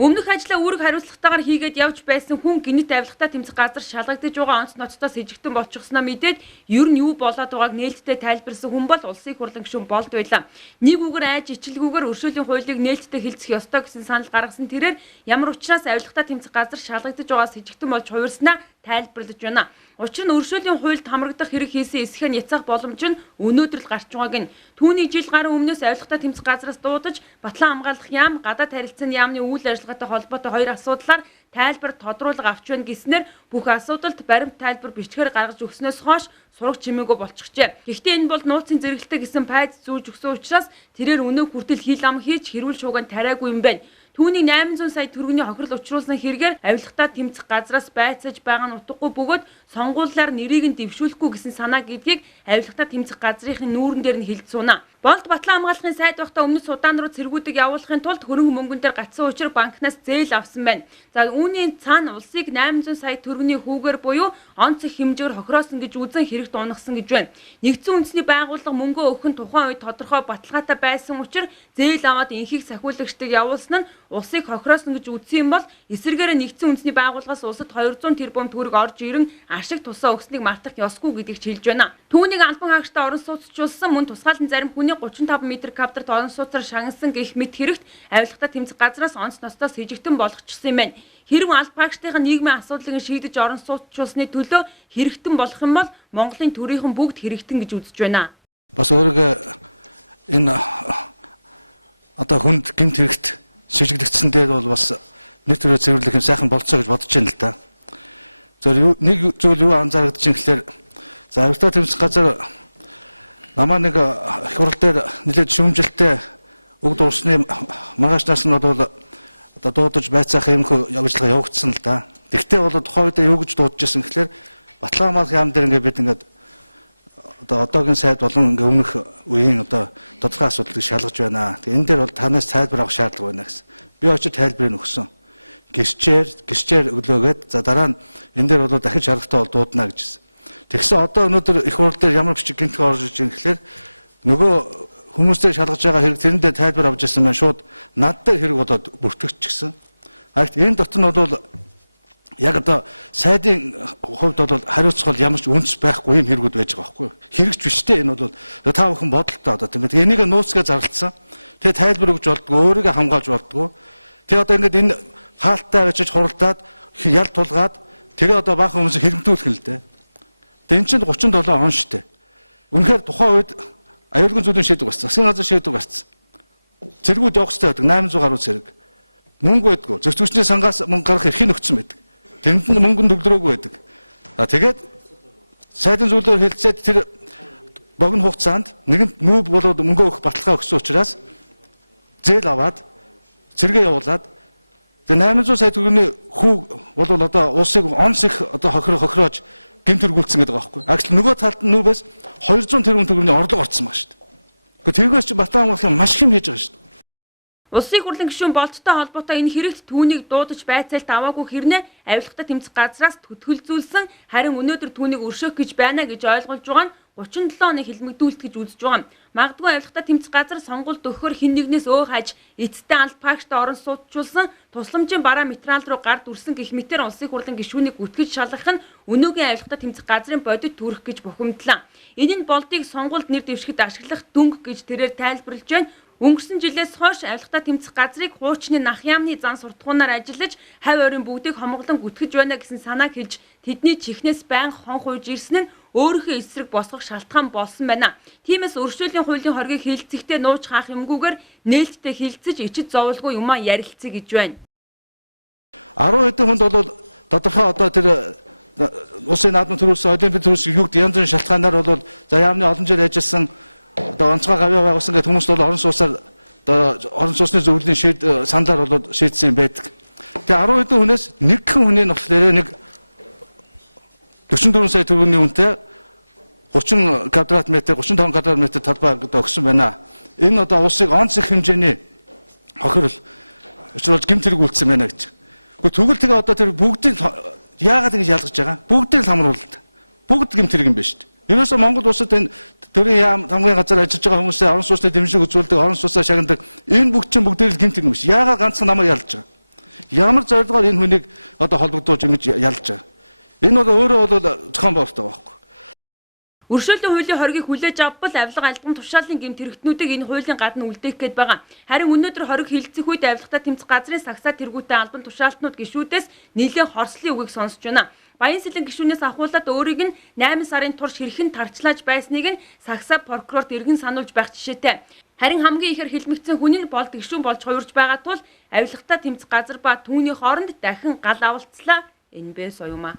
Өмнөх ажлаа үүрэг хариуцлагатайгаар хийгээд явж байсан хүн гинэт авилгатай тэмцэх газар шалгагдаж байгаа онц ноцтой с ижигтэн болчихсноо мэдээд ер нь юу болоод байгааг нээлттэй тайлбарласан хүн бол улсын их хурлын гишүүн Болд байлаа. Нэг үгээр айж ичилгүүгээр өршөөлийн хуулийг нээлттэй хэлцэх ёстой гэсэн санал гаргасан тэрээр ямар учраас авилгатай тэмцэх газар шалгагдаж байгаа с ижигтэн болж хувирснаа тайлбарлаж байна. Учир нь өршөөлийн хуульд хамрагдах хэрэг хийсэн эсхээ няцах боломж нь өнөөдөр л гарч байгааг нь түүний жил гаруй өмнөөс авилгатай тэмцэх газраас дуудаж Батлан хамгаалах яам, гадаад харилцааны яамны үйл ажиллагаатай холбоотой хоёр асуудлаар тайлбар тодруулга авч байна гэснээр бүх асуудалд баримт тайлбар бичгээр гаргаж өгснөөс хойш сурах чимээгүй болчихжээ. Гэхдээ энэ бол нууцын зэрэгэлтэй гэсэн пайд зүүж өгсөн учраас тэрээр өнөө хүртэл хил ам хийж хэрүүл шууган тарайгүй юм байна. Түүний 800 сая төгрөгийн хохирол учруулсан хэрэгээр авилгатай тэмцэх газраас байцааж байгаа нь утгагүй бөгөөд сонгуулиар нэрийг нь дэвшүүлэхгүй гэсэн санаа гэдгийг авилгатай тэмцэх газрын нүүрэн дээр нь хэлцүүнэ. Болд Батлан хамгаалахын сайд байхдаа өмнөд Судан руу цэргүүдийг явуулахын тулд хөрөнгө мөнгөн дээр гацсан учраа банкнаас зээл авсан байна. За үүний цаана улсыг 800 сая төгрөгийн хүүгээр буюу онц их хэмжээгээр хохироосон гэж үзэн хэрэгт унагсан гэж байна. Нэгдсэн үндэсний байгууллага мөнгөө өгөх нь тухайн үед тодорхой баталгаатай байсан учраас зээл аваад инхийг сахиулагчдыг явуулсан нь улсыг хохироосон гэж үзсэн юм бол эсвэргээрээ нэгдсэн үндэсний байгууллагаас улсад 200 тэрбум төгрөг орж ирэн ашиг тусаа өгснийг мартах ёсгүй гэдгийг хэлж байна. Түүнийг албан хаагчтай орон сууцчлуулсан мөн тусгаалan зарим хүний 35 м2-т орон сууцаар шагнасан гэх мэт хэрэгт авилгатай тэмцэх газраас онц ноцтой сэжигтэн болгочихсон юм байна. Хэрвээ албан хаагчдын нийгмийн асуудлыг шийдэж орон сууцчлуулсны төлөө хэрэгтэн болох юм бол Монголын төрийнхэн бүгд хэрэгтэн гэж үзэж байна. Бас өөрөөр энэ одоо хүнд гэмт хэрэгт шижиглэгдсэн дээр бол бас нэр төрөө цэвэрлэх юм сайхан болцоо гэж бодож байна л да. Зөв нэг зүйл юу анзаарэгдэж байна гэхээр за авилгатай тэмцэх газар намаа нэг их хурл дээр нэлээд шүүмжилттэй уг дуусны маргаашнаас нь бол одоо дуудаж байцаах юм явуулга явагдсан л да. Тэгтээ бол тухайн үед юу гэж дуудаж ирсэн гэхээр Батлан хамгаалах яам дээр ингээд бид ингээд одоо одоогийн сайд болон ингээ өмнөх үеийн одоо тодорхой асуудлыг шалгаж байна. Тэгээ энэ дээр бол танаас тайлбар авах шаардлага байна гэсэн. Би очиж тайлбарыг өгсөн. Гисчээр өглөөгээд за дараа нь энэ дээр бол дахиж шалгалтаа бол дуудана гэжсэн. Тэгсэн одоо өнөөдөр их хурл дээр ямар бичиг гэмтэх орж иж байгаа гэхээр нөгөө хүмүүстэй шалгаж байгаа хэрэг тэрэндээ тайлбар авч ирсэн байна. Шууд над дээр хэрэг болоод бүртгэгдчихсэн. Харин энэ дотор нь бол яг одоо сайдын хувьд бол хариуцлага ямар ч үндэс байхгүй юм хэрэгүүд байж байгаа байхгүй юу? Хэрэгч биш те энэ бол та бүхэн бодолтой одоо тийм ээ. Энийг нууцгаа зарлцсан. Тэгээ тайлбар өгж болдгоо, өөрийгөө хамгаалж болдгоо. Тэгээ одоо ингээд энэ хаалттай очиж хуралдаад ял тулгаад тэгээ одоо баахан хүмүүсийг хэрэгтүүлэх л дээ. Тэгээ эн чинь 37 он штэ. Үнэхээр тухайн үед аюулгүй зүйлийн шийдвэр гарсан. Засгийн газар шийдвэр гарсан. Цэргүүд явах хэрэгтэй байдаг 800 гаруй цэрэг. Мөнгө байдгүй. Зөвчгчний сангаас мөнгө гаргах эрхийг өгсөн байдаг. Тэнд нь мөнгөнд төвлөрөөгүй байдаг. Тэгээд сайдын зүйлээр хэлцээд тэр богино хугацаанд нэгэнт нүүб болоод мөнгө өгөх баталгаа өгсөн учраас зээл аваад цэргээ явуулаад тэгээ 800 сая төгрөгийн хүү бол одоо улсыг онц их одоо хохироож гэмт хэрэгүүлсэн гэдэг байгаа байхгүй. Ажил нөгөө талд нь нүүбээс 200 тэрбум төгрөгийн орлого орцсон байна шүү дээ. Гэхдээ тэргээс чи Батлан хамгаалах маш их юм хийж байгаа шүү дээ. Улсын их хурлын гишүүн Болдтой холбоотой энэ хэрэгт түүнийг дуудаж байцаалт аваагүй хэрнээ авилгатай тэмцэх газраас төтгөлзүүлсэн харин өнөөдөр түүнийг өршөөх гэж байна гэж ойлгуулж байгаа нь 37 оны хэлмэгдүүлэлт гэж үзэж байгаа. Магадгүй авилгатай тэмцэх газар сонгуульд өгөхөр хэн нэгнээс өөр хаж эцтэй албаагчтай орон сууцчулсан тусламжийн бараа материал руу гард үрсэн гэх мэтээр улсын их хурлын гишүүнийг үтгэж шалгах нь өнөөгийн авилгатай тэмцэх газрын бодит төрөх гэж бухимдлаа. Энэ нь Болдыг сонгуульд нэр дэвшихэд ашиглах дүнг гэж тэрээр тайлбарлаж байна. Өнгөрсөн жилээс хойш авилгатай тэмцэх газрыг хуучны нах яамны зан суртахуунаар ажиллаж хавь ойрын бүгдийг хомголон гүтгэж байна гэсэн санааг хэлж тэдний чихнээс байнга хон хууж ирсэн нь өөрийнхөө эсрэг босгох шалтгаан болсон байна. Тиймээс өршөөлийн хуулийн хоргийг хэлэлцэхдээ нууж хаах юмгүйгээр нээлттэй хэлэлцэж ичид зовлгүй юмаа ярилцъя гэж байна. 10 хэдэн хүнд бол тодорхой одоо тэр улсын наадмын төрөөс олимпик төрөөс юуд янз бүрийн шалтгаанаар бол за яамны олон жил ажилласан одоо онцгой гавьяа байгуулсан гэх хүмүүс бол орон сууцаар одоо орон сууцны зөвлөлийн саналаар болоод шийдсэн юм байдаг. Тэгээ 10 хэдэн хүнээс нэг хүний нөхцөлөөр нэг 44 сая төгрөгийн үнэтэй 30 квадрат метр 35 квадрат метр талбай одоо өгсөн байна. Энэ одоо улсыг онц их хэмжээний хохирол учруулж гэмт хэрэг үйлдсэн байна гэж. Гэхдээ тэгвэл тэгээ одоо тэр бүгдийг яагаад ингэж ялгаж байгаа? Бүгдийг л хамруулалт. Бүгд гэмт хэрэг юм байна шүү дээ. Ерөөсөө Монгол улсад энэ төрийн яам тамгын газар ажиллаж байгаа хүмүүсээ орон сууцны дэмжлэг үзүүлдэг, орон сууцаа шагнадаг энэ бүгд чинь бүгдээр л гэмт хэрэг юм биш. Яагаад ганцхан намайг ялж байгаа? ямар зорилгоор энэ хүнийг одоо холбогдуулж ингэж ялж байгаа. Энэ бол өөрөө бол зохион байгуулалттай байхгүй. Өршөөлийн хуулийн хоргийг хүлээж авбал авилга албан тушаалын гэмт хэрэгтнүүдийг энэ хуулийн гадна үлдээх гээд байгаа. Харин өнөөдөр хориг хилцэх үед авилгатаа тэмцэх газрын сагсаа тэргүүтээ албан тушаалтнууд гишүүдээс нэлээд хорслын үгийг сонсож байна. Баянсэлэн гишүүнээс ахуулаад өөрийг нь 8 сарын турш хэрхэн тарчлааж байсныг нь сагсаа прокурорт эргэн сануулж байх жишээтэй. Харин хамгийн ихээр хэлмэгцэн хүн нь болд гишүүн болж хувирж байгаа тул авилгатаа тэмцэх газар ба түүний хооронд дахин гал авалцлаа. Энэ бэ соёмаа.